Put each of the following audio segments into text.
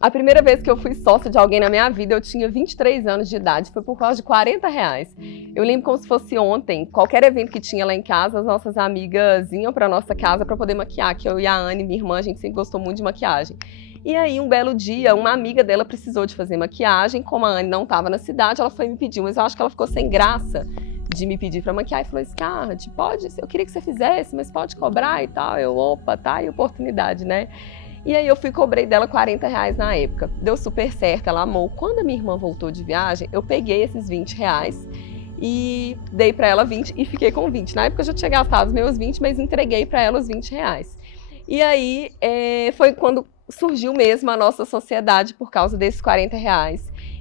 A primeira vez que eu fui sócia de alguém na minha vida, eu tinha 23 anos de idade, foi por causa de R$ 40. Eu lembro como se fosse ontem, qualquer evento que tinha lá em casa, as nossas amigas iam pra nossa casa pra poder maquiar, que eu e a Anne, minha irmã, a gente sempre gostou muito de maquiagem. E aí, um belo dia, uma amiga dela precisou de fazer maquiagem, como a Anne não estava na cidade, ela foi me pedir, mas eu acho que ela ficou sem graça de me pedir pra maquiar e falou, Scarlett, pode, eu queria que você fizesse, mas pode cobrar e tal. Eu, opa, tá aí oportunidade, né? E aí eu cobrei dela R$ 40 na época. Deu super certo, ela amou. Quando a minha irmã voltou de viagem, eu peguei esses R$ 20 e dei pra ela 20 e fiquei com 20. Na época eu já tinha gastado os meus 20, mas entreguei pra ela os R$ 20. E aí foi quando surgiu mesmo a nossa sociedade por causa desses R$ 40.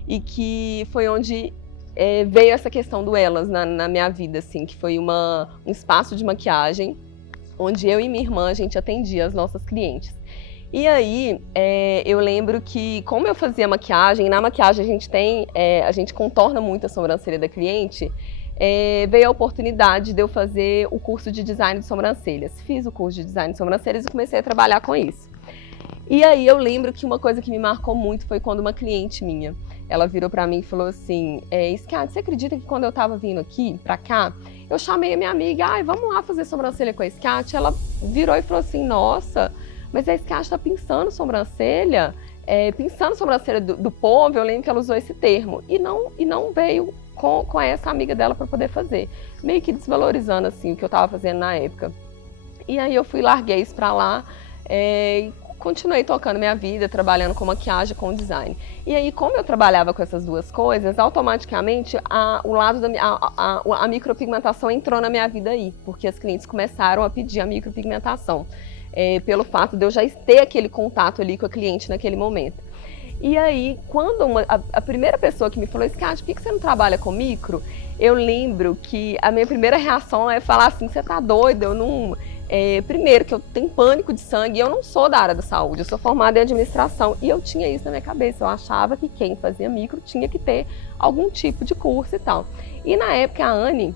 E que foi onde veio essa questão do Elas na minha vida, assim, que foi um espaço de maquiagem, onde eu e minha irmã, a gente atendia as nossas clientes. E aí, eu lembro que, como eu fazia maquiagem, na maquiagem a gente contorna muito a sobrancelha da cliente, veio a oportunidade de eu fazer o curso de design de sobrancelhas. Fiz o curso de design de sobrancelhas e comecei a trabalhar com isso. E aí eu lembro que uma coisa que me marcou muito foi quando uma cliente minha, ela virou pra mim e falou assim, Scarlett, você acredita que quando eu tava vindo aqui, pra cá, eu chamei a minha amiga, vamos lá fazer sobrancelha com a Scarlett? Ela virou e falou assim, nossa, mas a Scarlett tá pinçando sobrancelha, do povo. Eu lembro que ela usou esse termo, e não veio com essa amiga dela para poder fazer, meio que desvalorizando assim o que eu tava fazendo na época. E aí eu larguei isso pra lá, e continuei tocando minha vida, trabalhando com maquiagem, com design. E aí, como eu trabalhava com essas duas coisas, automaticamente a micropigmentação entrou na minha vida aí, porque as clientes começaram a pedir a micropigmentação. Pelo fato de eu já ter aquele contato ali com a cliente naquele momento. E aí, quando a primeira pessoa que me falou, Scarlett, por que você não trabalha com micro? Eu lembro que a minha primeira reação é falar assim, você tá doida? Eu não... primeiro, que eu tenho pânico de sangue, e eu não sou da área da saúde, eu sou formada em administração, e eu tinha isso na minha cabeça, eu achava que quem fazia micro tinha que ter algum tipo de curso e tal. E na época, a Anne,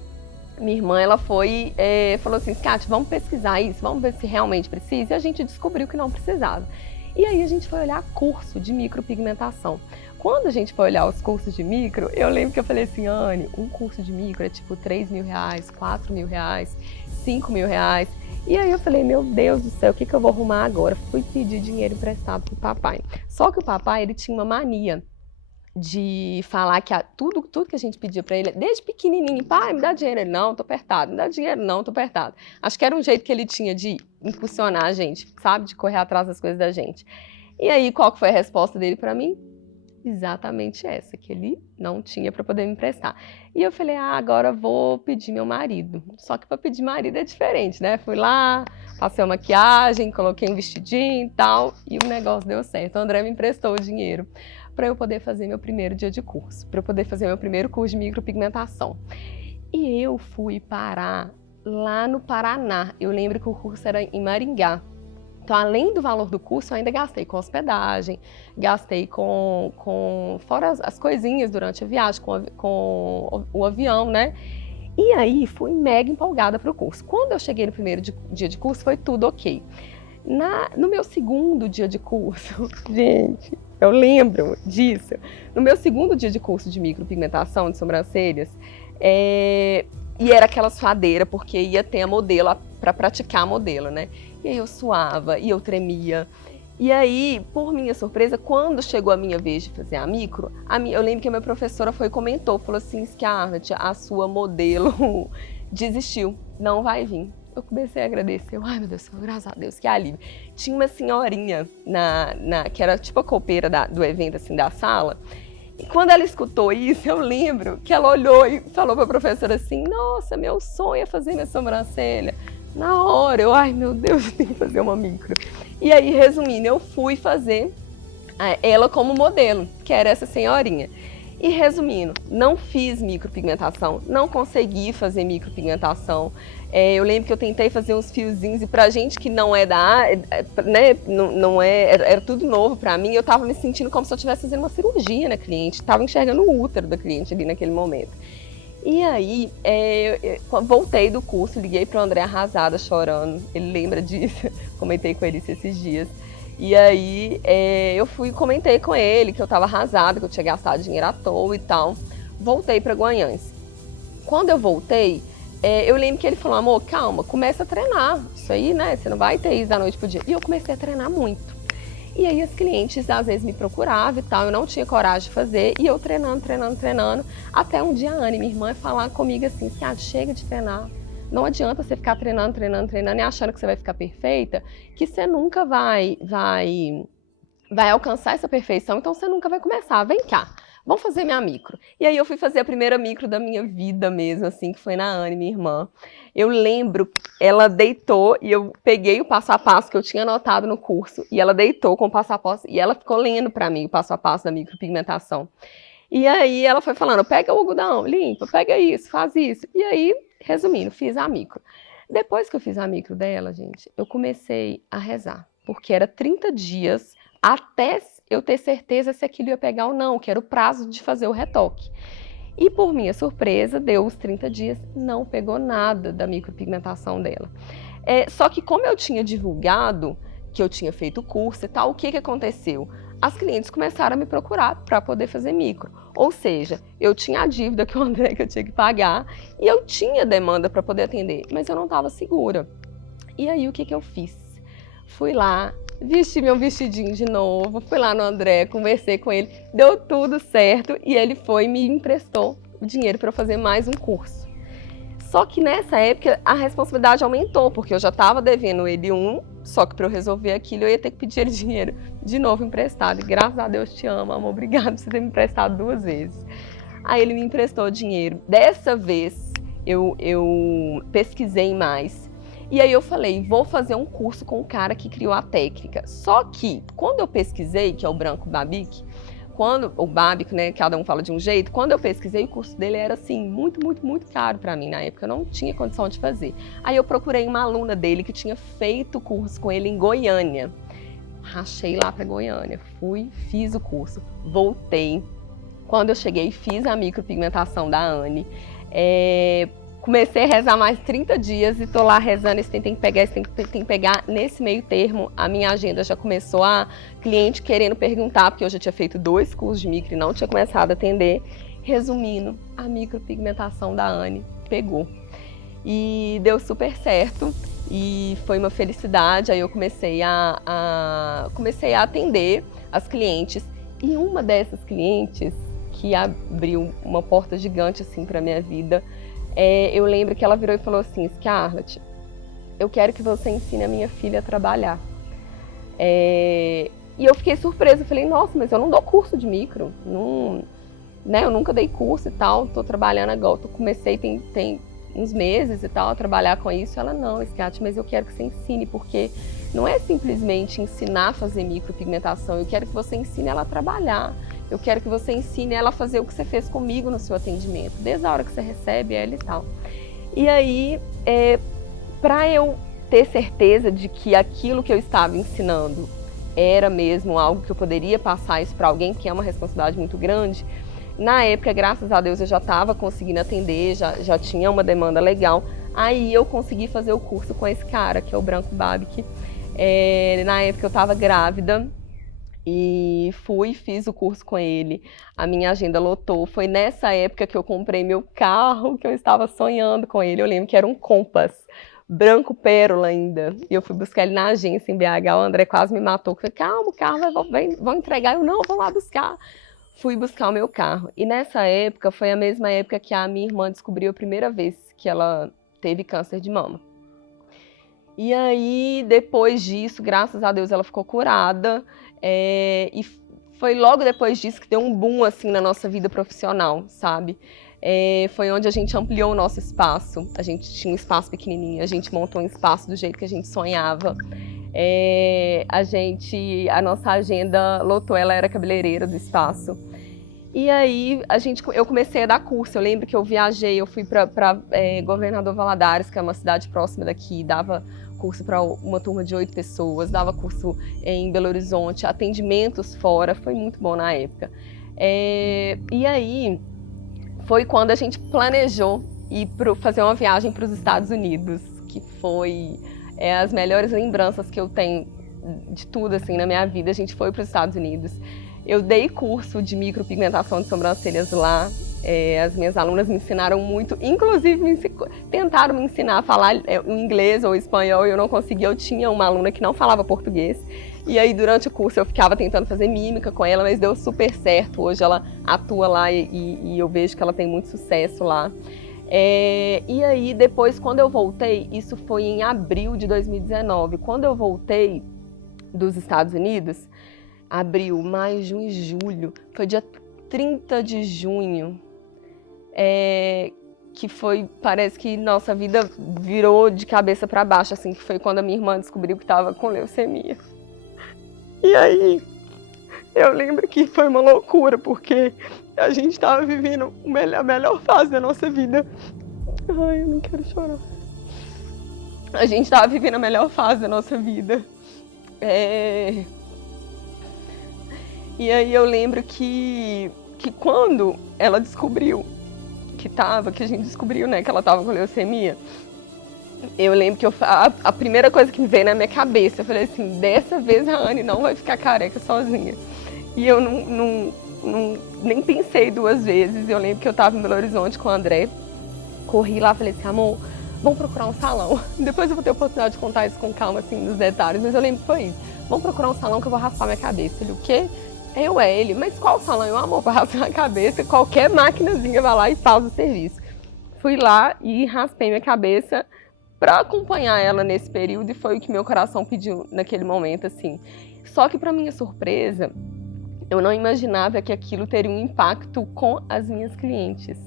minha irmã, ela falou assim, Scarlett, vamos pesquisar isso, vamos ver se realmente precisa, e a gente descobriu que não precisava. E aí a gente foi olhar curso de micropigmentação. Quando a gente foi olhar os cursos de micro, eu lembro que eu falei assim, Anne, um curso de micro é tipo R$3.000, R$4.000, R$5.000. E aí eu falei, meu Deus do céu, o que eu vou arrumar agora? Fui pedir dinheiro emprestado pro papai. Só que o papai, ele tinha uma mania de falar que tudo que a gente pedia pra ele, desde pequenininho, pai, me dá dinheiro. Ele, não, tô apertado, me dá dinheiro, não, tô apertado. Acho que era um jeito que ele tinha de impulsionar a gente, sabe, de correr atrás das coisas da gente. E aí, qual que foi a resposta dele pra mim? Exatamente essa, que ele não tinha para poder me emprestar. E eu falei, agora vou pedir meu marido. Só que para pedir marido é diferente, né? Fui lá, passei uma maquiagem, coloquei um vestidinho e tal, e o negócio deu certo. O André me emprestou o dinheiro para eu poder fazer meu primeiro dia de curso, para eu poder fazer meu primeiro curso de micropigmentação. E eu fui parar lá no Paraná. Eu lembro que o curso era em Maringá. Então, além do valor do curso, eu ainda gastei com hospedagem, gastei fora as coisinhas durante a viagem, com o avião, né? E aí, fui mega empolgada para o curso. Quando eu cheguei no primeiro dia de curso, foi tudo ok. No meu segundo dia de curso, gente, eu lembro disso. No meu segundo dia de curso de micropigmentação de sobrancelhas, e era aquela suadeira, porque ia ter a modelo para praticar a modelo, né? E aí eu suava, e eu tremia. E aí, por minha surpresa, quando chegou a minha vez de fazer a micro, eu lembro que a minha professora comentou, falou assim, Scarlett, a sua modelo desistiu, não vai vir. Eu comecei a agradecer, ai meu Deus, graças a Deus, que alívio. Tinha uma senhorinha, que era tipo a copeira do evento, assim, da sala, e quando ela escutou isso, eu lembro que ela olhou e falou para a professora assim, nossa, meu sonho é fazer minha sobrancelha. Na hora, ai meu Deus, eu tenho que fazer uma micro. E aí, resumindo, eu fui fazer ela como modelo, que era essa senhorinha. E resumindo, não fiz micropigmentação, não consegui fazer micropigmentação. Eu lembro que eu tentei fazer uns fiozinhos e pra gente que não é da área, né, era tudo novo pra mim, eu tava me sentindo como se eu estivesse fazendo uma cirurgia na cliente, tava enxergando o útero da cliente ali naquele momento. E aí, eu voltei do curso, liguei pro André arrasada, chorando, ele lembra disso, comentei com ele esses dias. E aí eu fui e comentei com ele que eu tava arrasada, que eu tinha gastado dinheiro à toa e tal. Voltei para Guanhães. Quando eu voltei, eu lembro que ele falou, amor, calma, começa a treinar. Isso aí, né, você não vai ter isso da noite pro dia. E eu comecei a treinar muito. E aí as clientes às vezes me procuravam e tal, eu não tinha coragem de fazer. E eu treinando, até um dia a Anne, minha irmã, ia falar comigo assim, chega de treinar. Não adianta você ficar treinando e achando que você vai ficar perfeita, que você nunca vai alcançar essa perfeição, então você nunca vai começar. Vem cá, vamos fazer minha micro. E aí eu fui fazer a primeira micro da minha vida mesmo, assim, que foi na Anne, minha irmã. Eu lembro, ela deitou e eu peguei o passo a passo que eu tinha anotado no curso, e ela deitou com o passo a passo, e ela ficou lendo para mim o passo a passo da micropigmentação. E aí ela foi falando, pega o algodão, limpa, pega isso, faz isso. E aí, resumindo, fiz a micro. Depois que eu fiz a micro dela, gente, eu comecei a rezar, porque era 30 dias até eu ter certeza se aquilo ia pegar ou não, que era o prazo de fazer o retoque. E por minha surpresa, deu os 30 dias, não pegou nada da micropigmentação dela. Só que como eu tinha divulgado que eu tinha feito o curso e tal, o que aconteceu? As clientes começaram a me procurar para poder fazer micro. Ou seja, eu tinha a dívida que o André que eu tinha que pagar e eu tinha demanda para poder atender, mas eu não estava segura. E aí o que eu fiz? Fui lá, vesti meu vestidinho de novo, fui lá no André, conversei com ele, deu tudo certo e ele foi e me emprestou o dinheiro para eu fazer mais um curso. Só que nessa época a responsabilidade aumentou, porque eu já estava devendo ele só que para eu resolver aquilo eu ia ter que pedir ele dinheiro de novo emprestado. E graças a Deus te amo, amor, obrigado por você ter me emprestado 2 vezes. Aí ele me emprestou dinheiro. Dessa vez eu pesquisei mais. E aí eu falei, vou fazer um curso com o cara que criou a técnica. Só que quando eu pesquisei, que é o Branco Babic, o Babic, né, cada um fala de um jeito, quando eu pesquisei, o curso dele era assim, muito caro para mim na época, eu não tinha condição de fazer. Aí eu procurei uma aluna dele que tinha feito o curso com ele em Goiânia. Rachei lá para Goiânia, fiz o curso, voltei. Quando eu cheguei, fiz a micropigmentação da Anne. Comecei a rezar mais 30 dias e tô lá rezando, esse tem que pegar, esse tem que pegar. Nesse meio termo, a minha agenda já começou a cliente querendo perguntar, porque eu já tinha feito 2 cursos de micro e não tinha começado a atender. Resumindo, a micropigmentação da Anne pegou. E deu super certo e foi uma felicidade. Aí eu comecei a atender as clientes. E uma dessas clientes, que abriu uma porta gigante assim para minha vida, eu lembro que ela virou e falou assim, Scarlett, eu quero que você ensine a minha filha a trabalhar. E eu fiquei surpresa, eu falei, nossa, mas eu não dou curso de micro, não, né, eu nunca dei curso e tal, tô trabalhando agora, comecei tem uns meses e tal a trabalhar com isso. Ela, não, Scarlett, mas eu quero que você ensine, porque não é simplesmente ensinar a fazer micropigmentação, eu quero que você ensine ela a trabalhar. Eu quero que você ensine ela a fazer o que você fez comigo no seu atendimento, desde a hora que você recebe ela e tal. E aí, para eu ter certeza de que aquilo que eu estava ensinando era mesmo algo que eu poderia passar isso para alguém, que é uma responsabilidade muito grande, na época, graças a Deus, eu já estava conseguindo atender, já tinha uma demanda legal. Aí eu consegui fazer o curso com esse cara, que é o Branco Babic. Na época eu estava grávida, e fiz o curso com ele, a minha agenda lotou. Foi nessa época que eu comprei meu carro, que eu estava sonhando com ele. Eu lembro que era um Compass, branco pérola ainda. E eu fui buscar ele na agência em BH, o André quase me matou. Eu falei, calma, o carro vão entregar. Eu, não, vou lá buscar. Fui buscar o meu carro. E nessa época, foi a mesma época que a minha irmã descobriu a primeira vez que ela teve câncer de mama. E aí, depois disso, graças a Deus, ela ficou curada. E foi logo depois disso que deu um boom assim na nossa vida profissional, sabe? Foi onde a gente ampliou o nosso espaço. A gente tinha um espaço pequenininho, a gente montou um espaço do jeito que a gente sonhava. A nossa agenda lotou, ela era cabeleireira do espaço. E aí eu comecei a dar curso. Eu lembro que eu viajei, eu fui para Governador Valadares, que é uma cidade próxima daqui, dava curso para uma turma de 8 pessoas, dava curso em Belo Horizonte, atendimentos fora, foi muito bom na época. E aí foi quando a gente planejou ir fazer uma viagem para os Estados Unidos, que foi as melhores lembranças que eu tenho de tudo, assim, na minha vida. A gente foi para os Estados Unidos. Eu dei curso de micropigmentação de sobrancelhas lá. As minhas alunas me ensinaram muito, inclusive tentaram me ensinar a falar o inglês ou o espanhol, e eu não conseguia. Eu tinha uma aluna que não falava português, e aí durante o curso eu ficava tentando fazer mímica com ela, mas deu super certo. Hoje ela atua lá e eu vejo que ela tem muito sucesso lá. E aí depois, quando eu voltei, isso foi em abril de 2019, quando eu voltei dos Estados Unidos, abril, maio, junho e julho, foi dia 30 de junho, que foi, parece que nossa vida virou de cabeça para baixo, assim, que foi quando a minha irmã descobriu que estava com leucemia. E aí, eu lembro que foi uma loucura, porque a gente estava vivendo a melhor fase da nossa vida. Ai, eu não quero chorar. A gente estava vivendo a melhor fase da nossa vida. E aí eu lembro que quando ela descobriu que a gente descobriu, né, que ela estava com leucemia, eu lembro que a primeira coisa que me veio na minha cabeça, eu falei assim, dessa vez a Anne não vai ficar careca sozinha. E eu nem pensei duas vezes. Eu lembro que eu estava em Belo Horizonte com o André, corri lá, falei assim, amor, vamos procurar um salão. Depois eu vou ter a oportunidade de contar isso com calma, assim, nos detalhes, mas eu lembro que foi isso. Vamos procurar um salão que eu vou raspar minha cabeça. Ele, o quê? Ele, mas qual salão? Eu, amor, pra raspar a cabeça, qualquer maquinazinha vai lá e faz o serviço. Fui lá e raspei minha cabeça para acompanhar ela nesse período, e foi o que meu coração pediu naquele momento, assim. Só que, para minha surpresa, eu não imaginava que aquilo teria um impacto com as minhas clientes.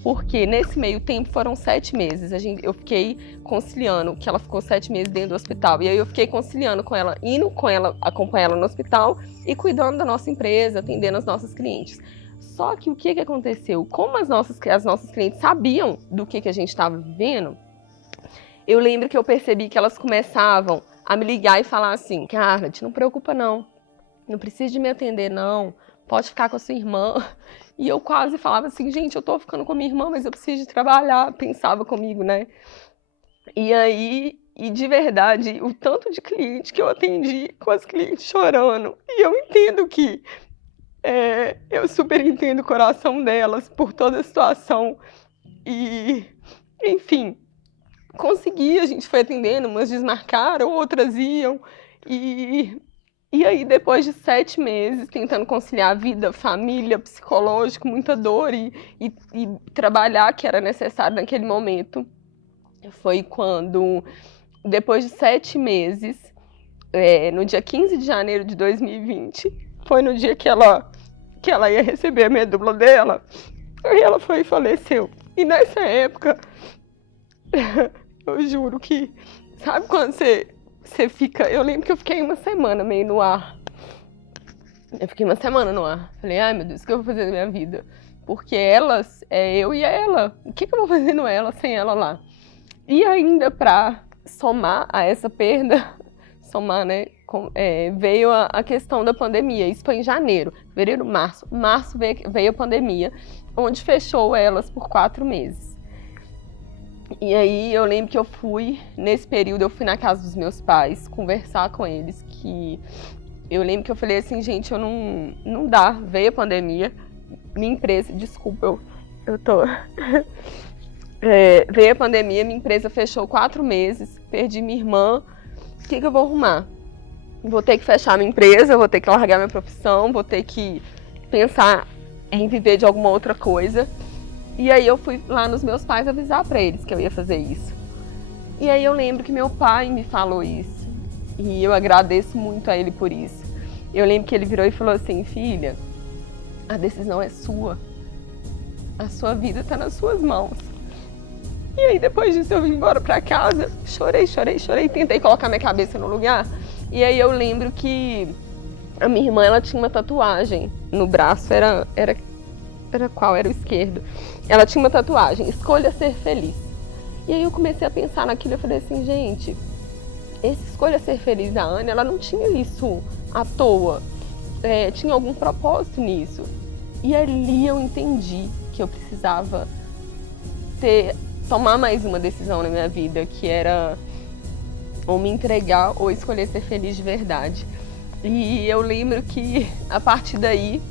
Porque nesse meio tempo foram 7 meses. Eu fiquei conciliando, que ela ficou 7 meses dentro do hospital. E aí eu fiquei conciliando com ela, indo com ela, acompanhar ela no hospital e cuidando da nossa empresa, atendendo as nossas clientes. Só que o que aconteceu? Como as nossas clientes sabiam do que a gente estava vivendo, eu lembro que eu percebi que elas começavam a me ligar e falar assim, Carla, não preocupa não precisa de me atender não, pode ficar com a sua irmã. E eu quase falava assim, gente, eu tô ficando com a minha irmã, mas eu preciso de trabalhar, pensava comigo, né? E aí, de verdade, o tanto de cliente que eu atendi, com as clientes chorando, e eu entendo que, eu super entendo o coração delas por toda a situação, e, enfim, consegui, a gente foi atendendo, umas desmarcaram, outras iam, e aí, depois de 7 meses, tentando conciliar a vida, família, psicológico, muita dor e trabalhar, que era necessário naquele momento, foi quando, depois de 7 meses, no dia 15 de janeiro de 2020, foi no dia que ela ia receber a medula dela, aí ela foi e faleceu. E nessa época, eu juro que, sabe quando você fica... Eu lembro que eu fiquei uma semana meio no ar. Eu fiquei uma semana no ar. Falei, ai meu Deus, o que eu vou fazer na minha vida? Porque elas, eu e ela. O que eu vou fazer no ela sem ela lá? E ainda pra somar a essa perda, né? Veio a questão da pandemia. Isso foi em janeiro, fevereiro, março. Março veio a pandemia, onde fechou elas por 4 meses. E aí eu lembro que nesse período eu fui na casa dos meus pais conversar com eles, que eu lembro que eu falei assim, gente, eu não dá, veio a pandemia, minha empresa, desculpa, eu tô... veio a pandemia, minha empresa fechou 4 meses, perdi minha irmã, o que eu vou arrumar? Vou ter que fechar minha empresa, vou ter que largar minha profissão, vou ter que pensar em viver de alguma outra coisa. E aí eu fui lá nos meus pais avisar pra eles que eu ia fazer isso. E aí eu lembro que meu pai me falou isso. E eu agradeço muito a ele por isso. Eu lembro que ele virou e falou assim, filha, a decisão é sua. A sua vida tá nas suas mãos. E aí depois disso eu vim embora pra casa, chorei, tentei colocar minha cabeça no lugar. E aí eu lembro que a minha irmã, ela tinha uma tatuagem no braço, era qual? Era o esquerdo. Ela tinha uma tatuagem, escolha ser feliz. E aí eu comecei a pensar naquilo, eu falei assim, gente, esse escolha ser feliz da Anne, ela não tinha isso à toa. Tinha algum propósito nisso. E ali eu entendi que eu precisava tomar mais uma decisão na minha vida, que era ou me entregar, ou escolher ser feliz de verdade. E eu lembro que a partir daí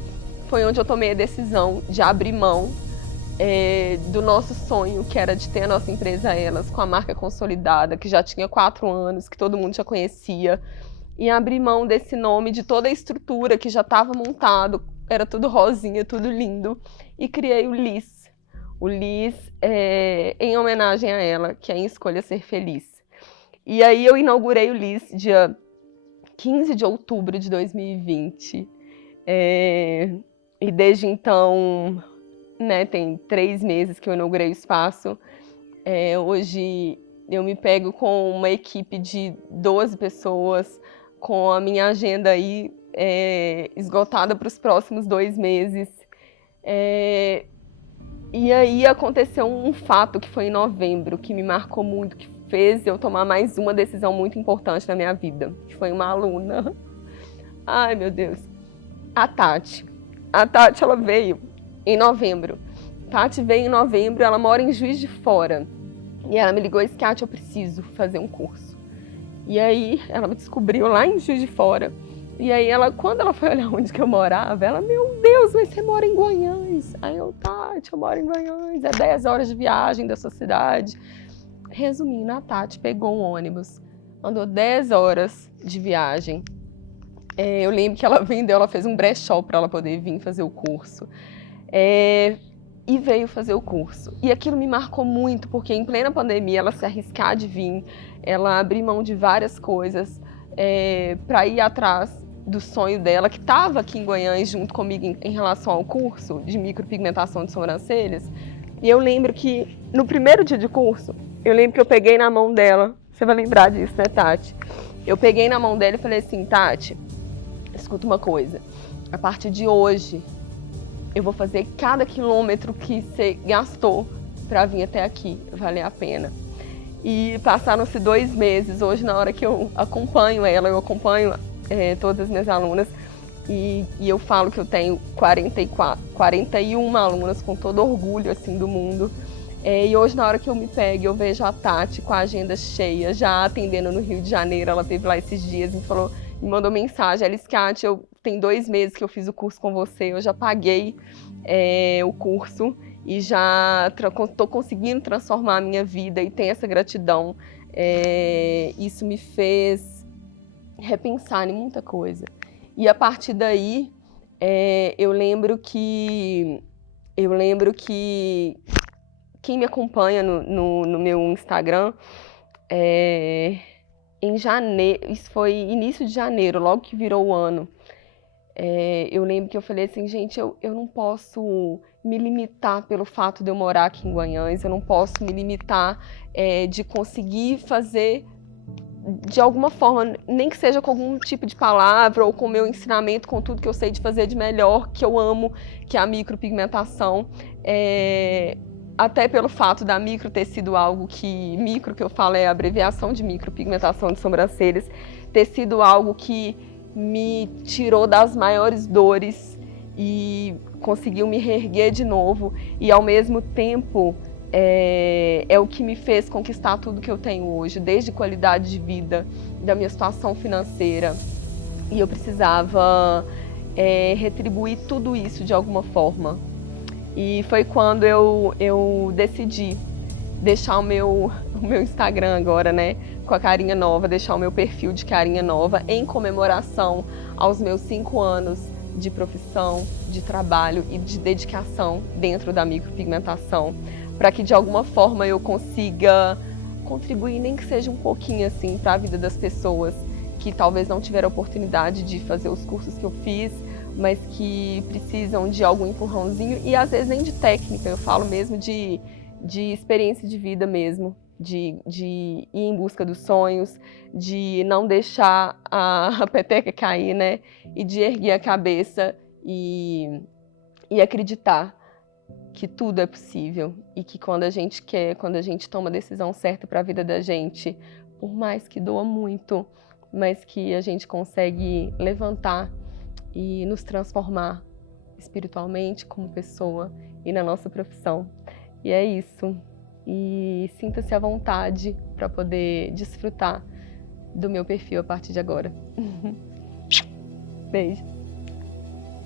foi onde eu tomei a decisão de abrir mão do nosso sonho, que era de ter a nossa empresa Elas, com a marca consolidada, que já tinha 4 anos, que todo mundo já conhecia, e abrir mão desse nome, de toda a estrutura que já estava montado, era tudo rosinha, tudo lindo, e criei o Liz. O Liz em homenagem a ela, que é em Escolha Ser Feliz. E aí eu inaugurei o Liz dia 15 de outubro de 2020. E desde então, né, tem 3 meses que eu inaugurei o espaço. Hoje eu me pego com uma equipe de 12 pessoas, com a minha agenda aí esgotada para os próximos 2 meses. E aí aconteceu um fato que foi em novembro, que me marcou muito, que fez eu tomar mais uma decisão muito importante na minha vida, que foi uma aluna. Ai, meu Deus. A Tati. A Tati, ela veio em novembro. Tati veio em novembro, ela mora em Juiz de Fora. E ela me ligou e disse, Tati, eu preciso fazer um curso. E aí, ela me descobriu lá em Juiz de Fora. E aí, quando ela foi olhar onde que eu morava, ela, meu Deus, mas você mora em Guanhães. Aí eu, Tati, eu moro em Guanhães, é 10 horas de viagem da sua cidade. Resumindo, a Tati pegou um ônibus, andou 10 horas de viagem. Eu lembro que ela fez um brechó para ela poder vir fazer o curso. E veio fazer o curso. E aquilo me marcou muito, porque em plena pandemia, ela se arriscar de vir, ela abrir mão de várias coisas para ir atrás do sonho dela, que estava aqui em Guanhães junto comigo em relação ao curso de micropigmentação de sobrancelhas. E eu lembro que no primeiro dia de curso, eu lembro que eu peguei na mão dela, você vai lembrar disso, né, Tati? Eu peguei na mão dela e falei assim, Tati, escuta uma coisa, a partir de hoje, eu vou fazer cada quilômetro que você gastou para vir até aqui, valer a pena. E passaram-se 2 meses, hoje na hora que eu acompanho ela, eu acompanho todas as minhas alunas, e eu falo que eu tenho 41 alunas com todo orgulho assim, do mundo. E hoje, na hora que eu me pego, eu vejo a Tati com a agenda cheia, já atendendo no Rio de Janeiro. Ela esteve lá esses dias e me mandou mensagem. Ela disse, Tati, tem 2 meses que eu fiz o curso com você, eu já paguei o curso e já estou conseguindo transformar a minha vida e tenho essa gratidão. Isso me fez repensar em muita coisa. E a partir daí, eu lembro que quem me acompanha no meu Instagram, em janeiro, isso foi início de janeiro, logo que virou o ano, eu lembro que eu falei assim, gente, eu não posso me limitar pelo fato de eu morar aqui em Guanhães, eu não posso me limitar de conseguir fazer de alguma forma, nem que seja com algum tipo de palavra ou com o meu ensinamento, com tudo que eu sei de fazer de melhor, que eu amo, que é a micropigmentação. Até pelo fato da micro ter sido algo micro que eu falo é a abreviação de micropigmentação de sobrancelhas, ter sido algo que me tirou das maiores dores e conseguiu me reerguer de novo e ao mesmo tempo é o que me fez conquistar tudo que eu tenho hoje, desde qualidade de vida, da minha situação financeira. E eu precisava retribuir tudo isso de alguma forma. E foi quando eu decidi deixar o meu Instagram agora, né, com a carinha nova, deixar o meu perfil de carinha nova em comemoração aos meus 5 anos de profissão, de trabalho e de dedicação dentro da micropigmentação, para que de alguma forma eu consiga contribuir, nem que seja um pouquinho assim, para a vida das pessoas que talvez não tiveram a oportunidade de fazer os cursos que eu fiz, mas que precisam de algum empurrãozinho e às vezes nem de técnica, eu falo mesmo de experiência de vida mesmo, de ir em busca dos sonhos, de não deixar a peteca cair, né? E de erguer a cabeça e acreditar que tudo é possível e que quando a gente quer, quando a gente toma a decisão certa para a vida da gente, por mais que doa muito, mas que a gente consegue levantar e nos transformar espiritualmente como pessoa e na nossa profissão. E é isso. E sinta-se à vontade para poder desfrutar do meu perfil a partir de agora. Beijo.